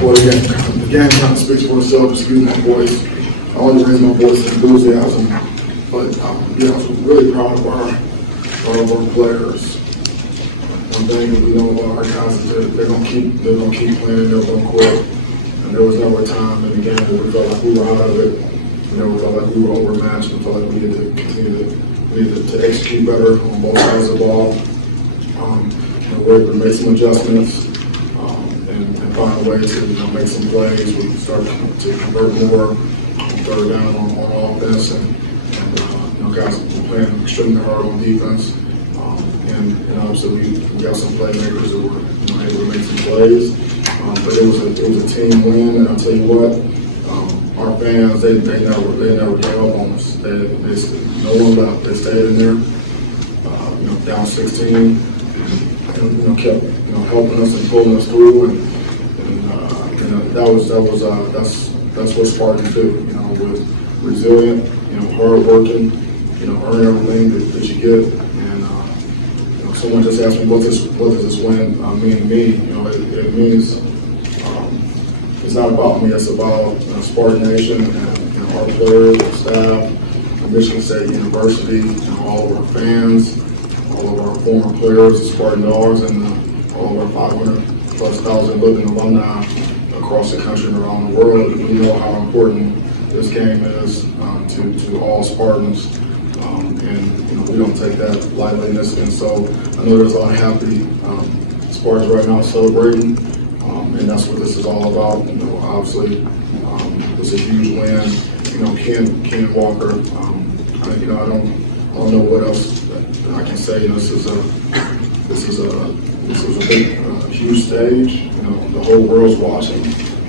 Well, again, the game kind of speaks for itself. Excuse my voice. I only raise my voice in enthusiasm, but yeah, I'm really proud of our players. One thing we know about our guys is that they're gonna keep playing. They're gonna quit. And there was never a time in the game where we felt like we were out of it. We never felt like we were overmatched. We felt like we needed to continue to execute better on both sides of the ball. We're able to make some adjustments and find a way to make some plays. We start to convert more on third down on offense, and guys are playing extremely hard on defense. And obviously we got some playmakers that were able to make some plays. But it was a team win, and I'll tell you what, our fans they never gave up on us. No one left. They stayed in there, down 16. And kept helping us and pulling us through, and that's what Spartans do. With resilient, hard working, earn everything that you get. And someone just asked me what does this win mean to me? It means it's not about me. It's about Spartan Nation and our players, our staff, Michigan State University, all of our fans, all of our former players, the Spartan Dogs, and all of our 500,000+ living alumni across the country and around the world. We know how important this game is to all Spartans, and we don't take that lightly. And so I know there's a lot of happy Spartans right now celebrating, and that's what this is all about. Obviously, it's a huge win. Ken Walker, I don't know what else I can say. This is a big, huge stage. The whole world's watching.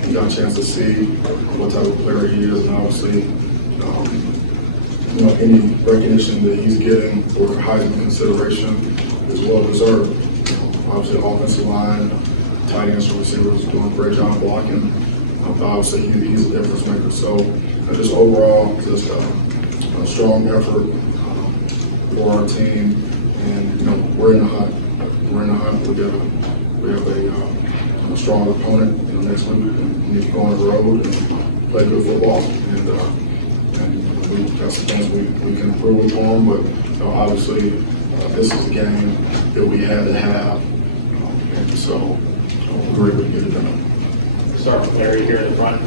You got a chance to see what type of player he is, and obviously, any recognition that he's getting for Heisman consideration is well deserved. Obviously, the offensive line, tight ends, and receivers doing a great job blocking. Obviously, he's a difference maker. So, just overall, just a strong effort for our team, and we're in the hunt. We have a strong opponent next week. We need to go on the road and play good football, and we got some things we can improve upon. But obviously, this is a game that we had to have, and so we're able to get it done. Start with Larry here in the front.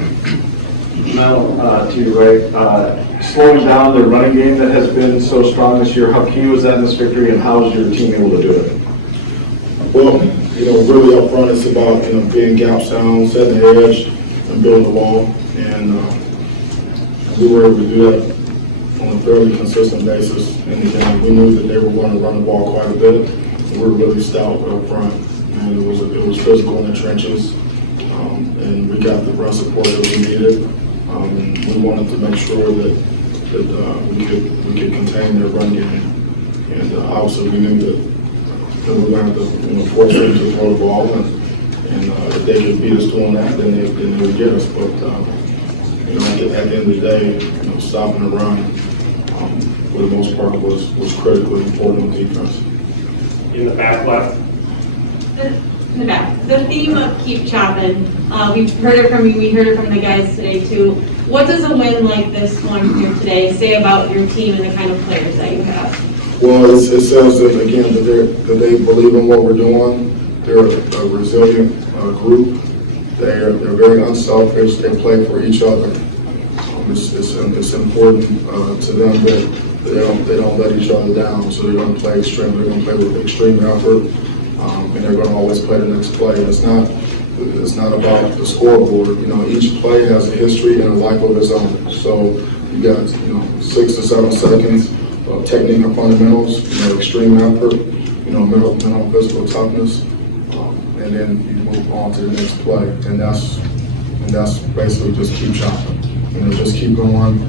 Mel, to you, Ray. Slowing down the running game that has been so strong this year, how key was that in this victory, and how is your team able to do it? Well, really up front, it's about being gap sound, setting the edge, and building the wall. And we were able to do that on a fairly consistent basis in the game. We knew that they were going to run the ball quite a bit. We were really stout up front, and it was physical in the trenches. And we got the run support that we needed. And we wanted to make sure that we could contain their run game. And obviously we knew that we were going to have to force them to throw the ball, and if they could beat us doing that, then they would get us. But at the end of the day, stopping the run for the most part was critically important on defense. In the back left. In the back. The theme of keep chopping, we've heard it from you, we heard it from the guys today too. What does a win like this one here today say about your team and the kind of players that you have? Well, it says that, again, that they believe in what we're doing. They're a resilient group. They're very unselfish. They play for each other. It's important to them that they don't let each other down. So they're going to play extreme. They're going to play with extreme effort, and they're going to always play the next play. It's not about the scoreboard. Each play has a history and a life of its own. So you got 6 to 7 seconds of technique and fundamentals, extreme effort, mental physical toughness, and then you move on to the next play. And that's basically just keep chopping. Just keep going.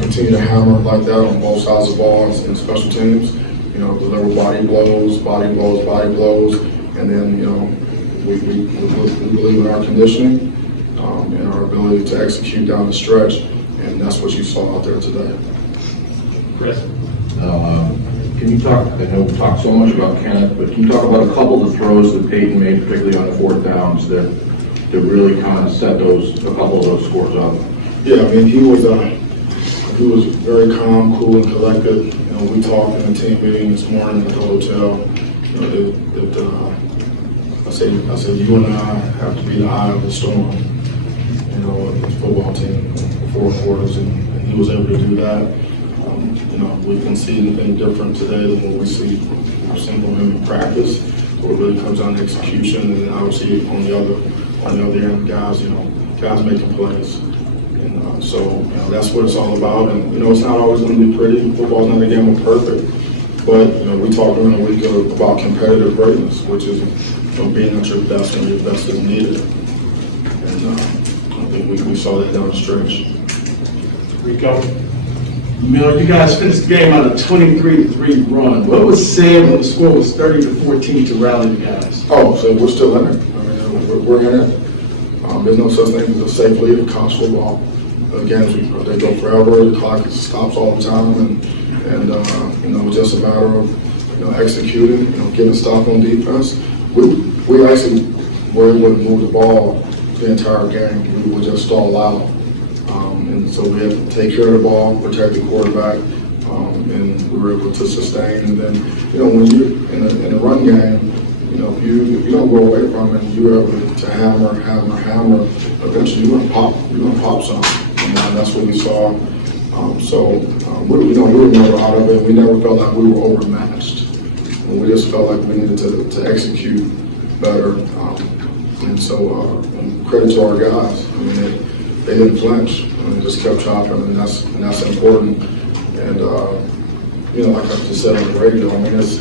Continue to hammer like that on both sides of the ball and special teams. Deliver body blows, and then we believe in our conditioning and our ability to execute down the stretch, and that's what you saw out there today. Chris. Can you talk, I know we talked so much about Kenneth, but can you talk about a couple of the throws that Peyton made, particularly on the 4th downs, that to really kind of set a couple of those scores up? Yeah, I mean, he was very calm, cool, and collected. You know, we talked in a team meeting this morning at the hotel. You know, I said, you and I have to be the eye of the storm. You know, of the football team for 4 quarters, and he was able to do that. You know, we didn't see anything different today than what we've seen from him in practice. Where it really comes down to execution, and obviously on the other end, guys making plays. And so you know, that's what it's all about. And you know, it's not always going to be pretty. Football's not a game of perfect. But you know, we talked during the week about competitive greatness, which is being at your best when your best is needed. And I think we saw that down the stretch. Rico. You know, you guys finished the game on a 23-3 run. What was said when the score was 30-14 to rally the guys? Oh, so we're still in it. I mean, we're in it. There's no such thing as a safe lead in college football. Games, they go forever. The clock stops all the time, and you know, it's just a matter of executing, getting a stop on defense. We actually were able to move the ball the entire game. We would just stall out. And so we had to take care of the ball, protect the quarterback, and we were able to sustain. And then, when you in a run game, if you don't go away from it, you're able to hammer. Eventually, you're gonna pop some. And that's what we saw. We were never out of it. We never felt like we were overmatched. And we just felt like we needed to execute better. And so, credit to our guys. I mean, they didn't flinch. They just kept chopping, and that's important. And like I just said on the radio, I mean, it's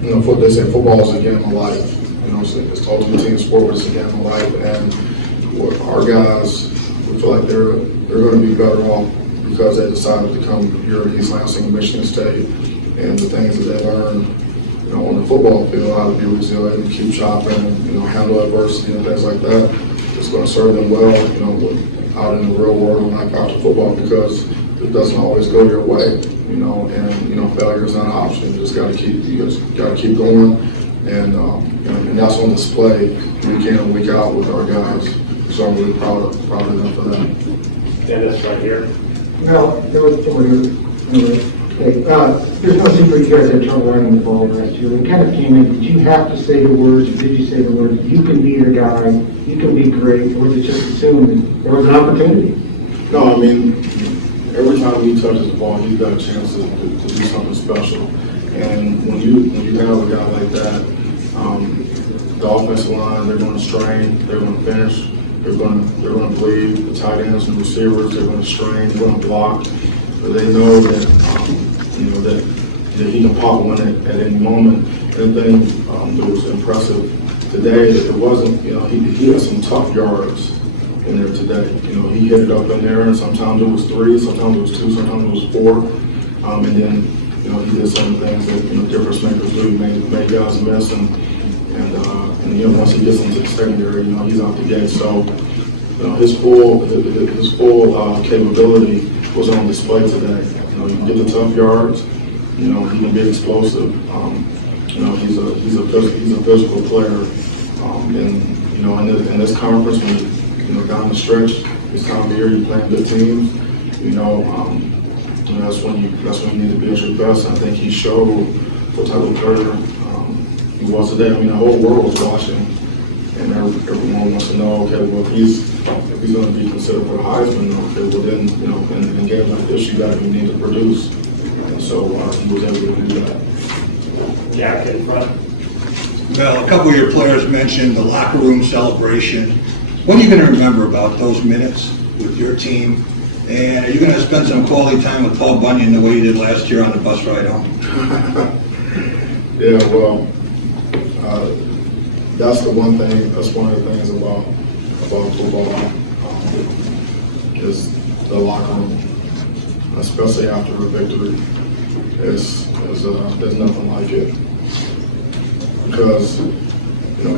they say football is a game of life. It's the ultimate team sport, but it's a game of life. And our guys, we feel like they're going to be better off because they decided to come here to East Lansing and Michigan State, and the things that they learned, on the football field, how to be resilient and keep chopping, and handle adversity and things like that. It's going to serve them well, out in the real world and like after football, because it doesn't always go your way, and failure is not an option. You just got to keep going, and that's on display week in and week out with our guys. So I'm really proud of them for that. Dennis, right here. Well, there was there's no secret you guys had trouble running the ball last year. When it kind of came in, did you have to say the words, or did you say the words, you can be your guy, you can be great, or was it just assumed that there was an opportunity? No, I mean, every time he touches the ball, he's got a chance to do something special. And when you have a guy like that, the offensive line, they're going to strain, they're going to finish, they're going to bleed. The tight ends and receivers, they're going to strain, they're going to block. But they know that that he can pop one at any moment. And the thing that was impressive today, that it wasn't, he had some tough yards in there today. He hit it up in there, and sometimes it was 3, sometimes it was 2, sometimes it was 4. And then, he did some things that difference makers do. He made guys miss, and once he gets into the secondary, he's out the gate. So, his full capability was on display today. You can get the tough yards. He can be explosive. He's a physical player. In this conference, when down the stretch, this time of year, you're playing good teams. That's when you need to be at your best. I think he showed what type of player he was today. I mean, the whole world was watching, and everyone wants to know, okay, well, if he's going to be considered for the Heisman, okay, well then, in games like this, you need to produce. And so he was able to do that. Jack in front. Well, a couple of your players mentioned the locker room celebration. What are you going to remember about those minutes with your team? And are you going to spend some quality time with Paul Bunyan the way you did last year on the bus ride home? Yeah, well, that's one of the things about football is the locker room, especially after a victory. There's nothing like it, because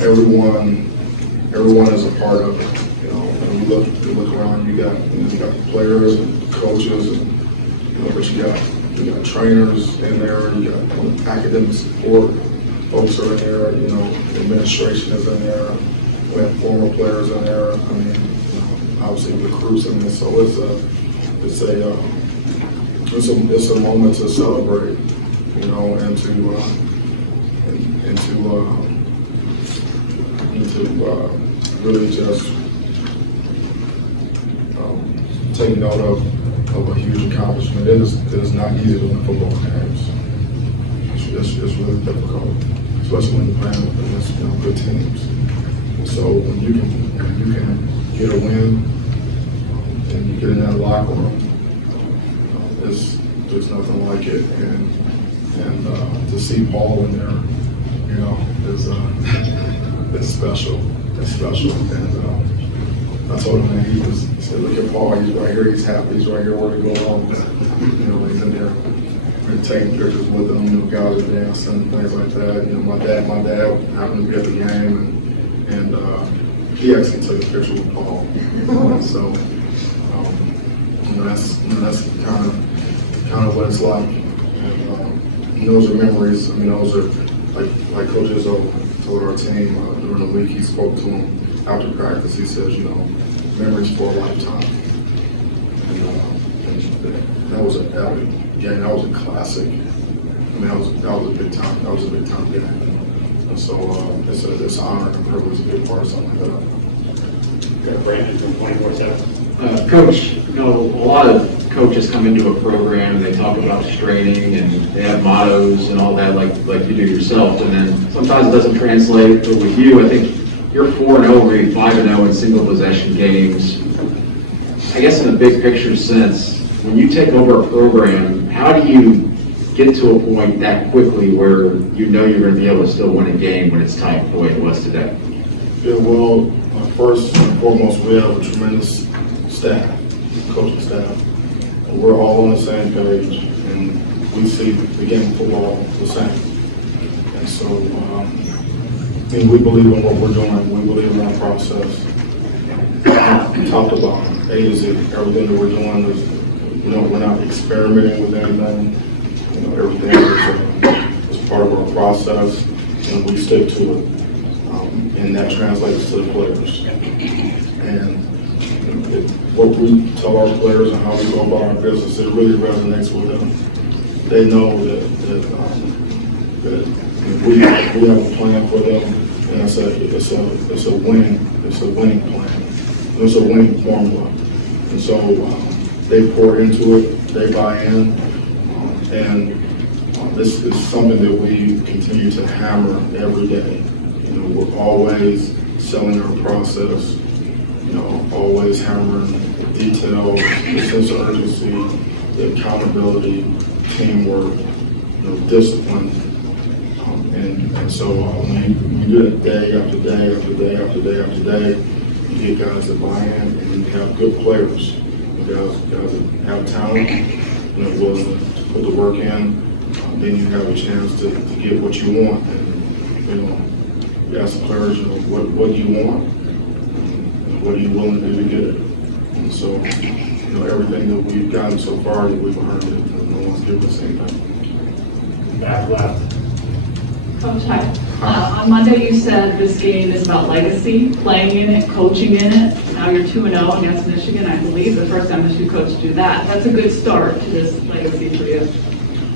everyone is a part of it. When you look around, you got the players and the coaches, and but you got trainers in there, you got academic support, folks are in there, you know, administration is in there, we have former players in there, I mean, you know, obviously recruits in there, so it's a moment to celebrate, you know, and to really just take note of a huge accomplishment. It is not easy to win football games. It's really difficult, especially when you're playing against, you know, good teams. And so when you can get a win and you get in that locker room, there's nothing like it. And to see Paul in there, you know, it's special. It's special. And I told him that he said, look at Paul, he's right here, he's happy, he's right here, where to go on. You know, he's in there. We're taking pictures with them, you know, guys are dancing, things like that. You know, my dad happened to be at the game, and he actually took a picture with Paul. So, you know, that's kind of what it's like. And those are memories. I mean, those are like Coach Izzo told our team during the week. He spoke to them after practice. He says, you know, memories for a lifetime. And that was a game. That was a classic. I mean, that was a big time. That was a big time game. And so it's an honor and a privilege to be a part of something like that. Got Brandon from 24/7. Coach, you know, a lot of coaches come into a program and they talk about straining and they have mottos and all that like you do yourself, and then sometimes it doesn't translate. But with you, I think you're 4-0, maybe 5-0 in single possession games. I guess in a big picture sense, when you take over a program, how do you get to a point that quickly where you know you're going to be able to still win a game when it's tight the way it was today? Yeah, well, first and foremost, we have a tremendous staff, coaching staff. And we're all on the same page, and we see the game of football the same. And so, I mean, we believe in what we're doing. We believe in our process. Top to bottom, A to Z, everything that we're doing is, you know, we're not experimenting with anything. You know, everything is part of our process, and we stick to it. And that translates to the players. And what we tell our players and how we go about our business, it really resonates with them. They know that we have a plan for them, and it's a winning plan. It's a winning formula. And so they pour into it, they buy in, and this is something that we continue to hammer every day. You know, we're always selling our process, you know, always hammering the details, the sense of urgency, the accountability, teamwork, you know, discipline. And so when you do it day after day after day after day after day, you get guys that buy in, and you have good players, guys that have talent, you know, willing to put the work in. Then you have a chance to get what you want. And, you know, you ask the players, you know, what do you want? And what are you willing to do to get it? And so, you know, everything that we've gotten so far, we've earned it. No one's given us anything. Back left. Coach, hi. On Monday, you said this game is about legacy, playing in it, coaching in it. Now you're 2-0 against Michigan, I believe, the first time Michigan coach do that. That's a good start to this legacy for you.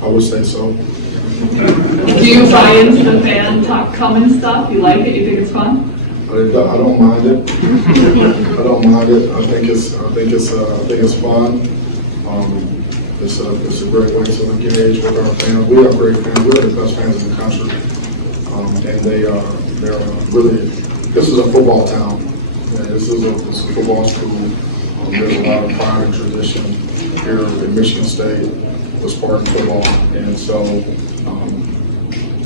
I would say so. Do you buy into the fan talk Comin stuff? You like it? You think it's fun? I don't mind it. I don't mind it. I think it's fun. It's a great way to engage with our fans. We have great fans. We're the best fans in the country, and they're really. This is a football town. Yeah, this is a football school. There's a lot of pride and tradition here in Michigan State with Spartan football, and so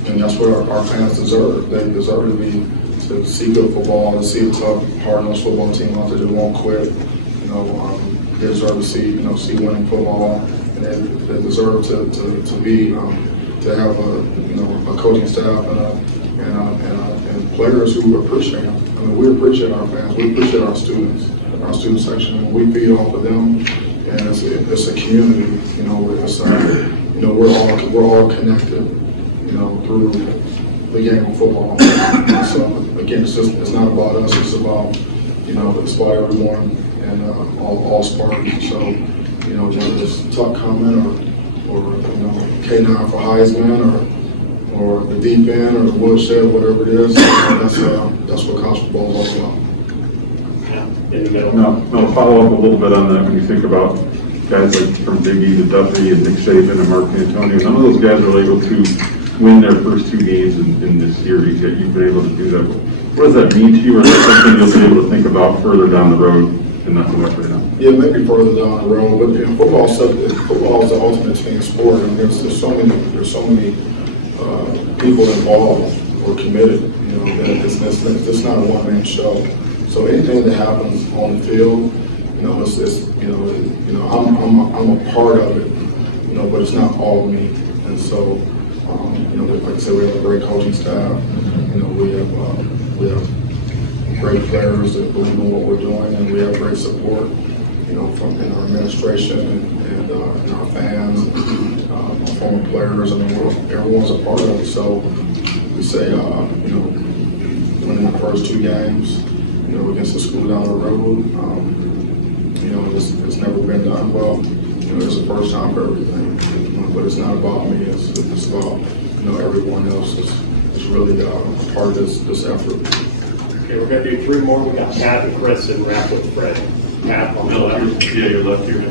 and that's what our fans deserve. They deserve to see good football, to see a tough, hard-nosed football team out there that won't quit. You know, they deserve to see winning football. And they deserve to be to have a coaching staff and players who appreciate them. I mean, we appreciate our fans, we appreciate our student section, and we feed off of them. And it's a community, you know. It's we're all connected, you know, through the game of football. So again, it's not about us, it's about, it's about everyone and all Spartans. So, whether it's Tuck Comin or K9 for Heisman or the deep end or the woodshed, whatever it is, that's what college football is all about. Yeah, in the middle. Now, I'll follow up a little bit on that. When you think about guys like from Big E to Duffy and Nick Saban and Mark Antonio, none of those guys are able to win their first 2 games in this series, yet you've been able to do that. What does that mean to you, or is that something you'll be able to think about further down the road and not so much right now? Yeah, maybe further down the road, but football is the ultimate team sport. I mean, there's so many people involved or committed. That it's not a one-man show. So anything that happens on the field, I'm a part of it, but it's not all me. And so, like I said, we have a great coaching staff. We have great players that believe in what we're doing, and we have great support, from in our administration and our fans, our former players. I mean, everyone's a part of it. So we say, winning the first 2 games, against the school down the road, it's never been done well. There's a first time for everything, but it's not about me. It's about everyone else is really a part of this effort. Okay, we're going to do 3 more. We got Pat and Chris and wrap with Fred. Pat on the left. Yeah, you're left here.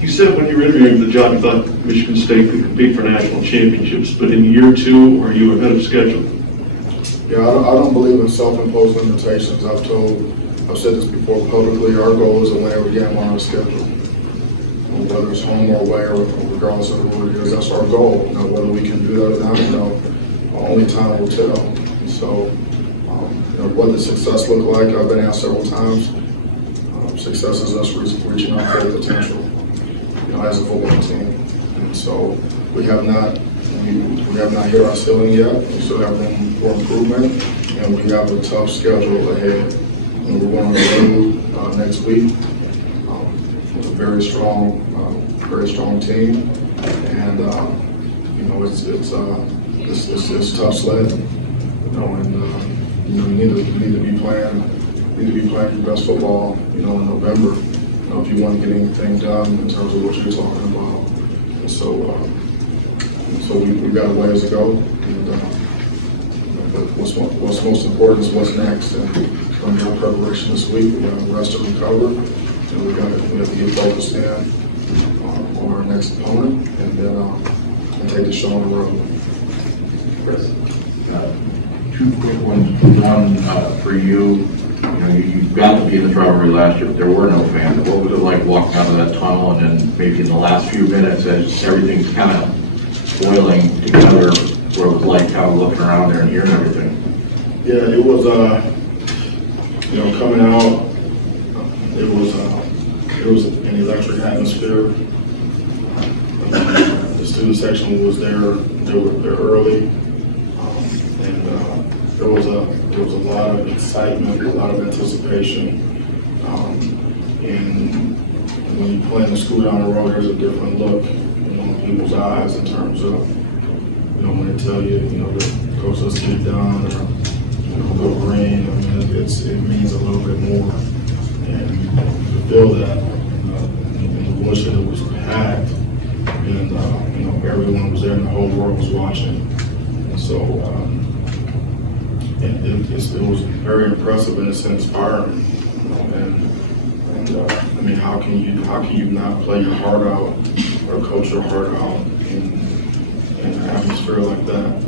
You said when you were interviewing for the job, you thought Michigan State could compete for national championships, but in year 2, are you ahead of schedule? Yeah, I don't believe in self-imposed limitations. I've said this before publicly. Our goal is to win every game on our schedule, whether it's home or away, or regardless of who it is. That's our goal. Whether we can do that or not, only time will tell. So, what does success look like? I've been asked several times. Success is us reaching our full potential, as a football team. And so we have not hit our ceiling yet. We still have room for improvement, and we have a tough schedule ahead. And we're going on the road next week with a very strong team, and it's tough sled. And you need to be playing your best football, in November, if you want to get anything done in terms of what you're talking about. And so we've got a ways to go. And but what's most important is what's next. And from our preparation this week, we got to rest and recover, and we have to get focused in on our next opponent, and then and take the show on the road. Chris. 2 quick ones. One for you. You got to be in the Strawberry last year, but there were no fans. What was it like walking out of that tunnel, and then maybe in the last few minutes as everything's kind of boiling together, what it was like kind of looking around there and hearing everything? Yeah, it was, coming out, it was an electric atmosphere. The student section was there. They were there early, and there was a lot of excitement, a lot of anticipation. And when you play in the school down the road, there's a different look, in people's eyes in terms of, when they tell you, the coach, let's get it done, or go green. I mean, it means a little bit more. And to feel that, in the woodshed, it was packed, and everyone was there, and the whole world was watching. And so it was very impressive, and it's inspiring. I mean, how can you not play your heart out or coach your heart out in an atmosphere like that?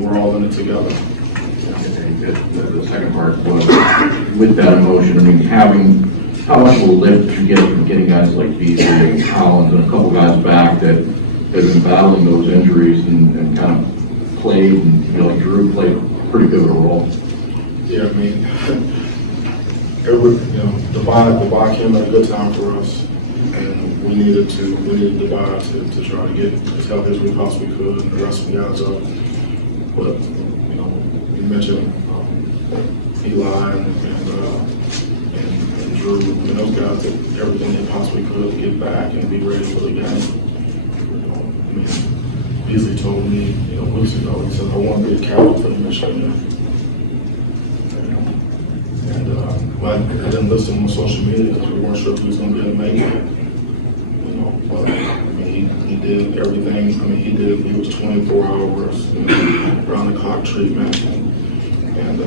We're all in it together. The second part was, with that emotion, I mean, how much will lift you get from getting guys like Beasley and Collins and a couple guys back that have been battling those injuries and kind of played, and Drew played a pretty pivotal role. Yeah, I mean, the bye came at a good time for us, and we needed the bye to try to get as healthy as we possibly could, and the rest of the guys up. But you mentioned Eli and Drew, and those guys did everything they possibly could to get back and be ready for the game. I mean, Beasley told me, weeks ago, he said, I want to be a captain for the Michigan. And I didn't listen on social media because we weren't sure if he was going to be able to make it. But I mean, he did everything. He was 24 hours, round the clock treatment, and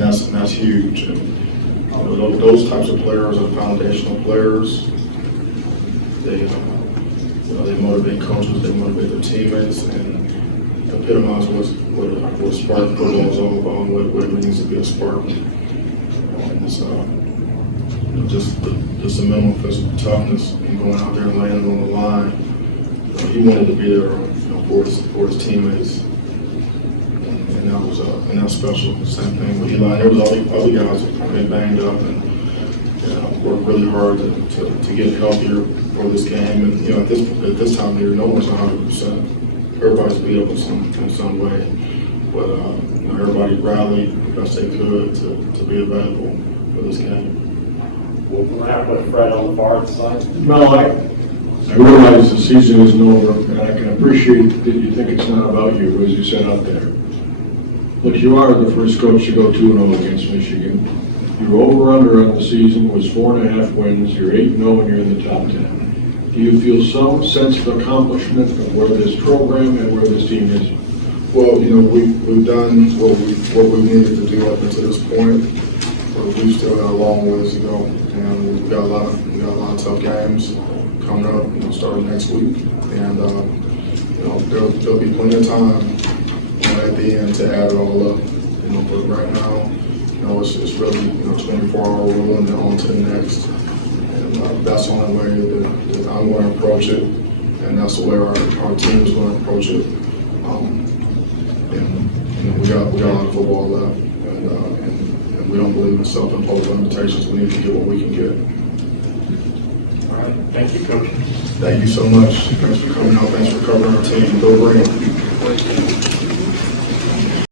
that's huge. And those types of players are foundational players. They motivate coaches, they motivate their teammates, and epitomize what Spartan football is all about, what it means to be a Spartan. And it's just the mental physical toughness and going out there and laying it on the line. He wanted to be there, for his teammates, and that's special. Same thing with Eli. There was all the other guys that been banged up and worked really hard to get healthier for this game. And at this time of year, no one's 100%. Everybody's beat up in some way, but everybody rallied the best they could to be available for this game. We'll have with Fred on the far side. Mel, I realize the season isn't over, and I can appreciate that you think it's not about you, as you said out there. But you are the first coach to go 2-0 against Michigan. Your over-under on the season was 4.5 wins. You're 8-0 and you're in the top 10. Do you feel some sense of accomplishment of where this program and where this team is? Well, we've done what we needed to do up until this point, but we've still got a long ways to go, and we've got a lot of tough games coming up, starting next week, and there'll be plenty of time at the end to add it all up. But right now, it's really 24-hour rule and then on to the next, and that's the only way that I'm going to approach it, and that's the way our team is going to approach it. And we got a lot of football left, and we don't believe in self-imposed limitations. We need to get what we can get. All right, thank you, Coach. Thank you so much. Thanks for coming out. Thanks for covering our team. Go Green.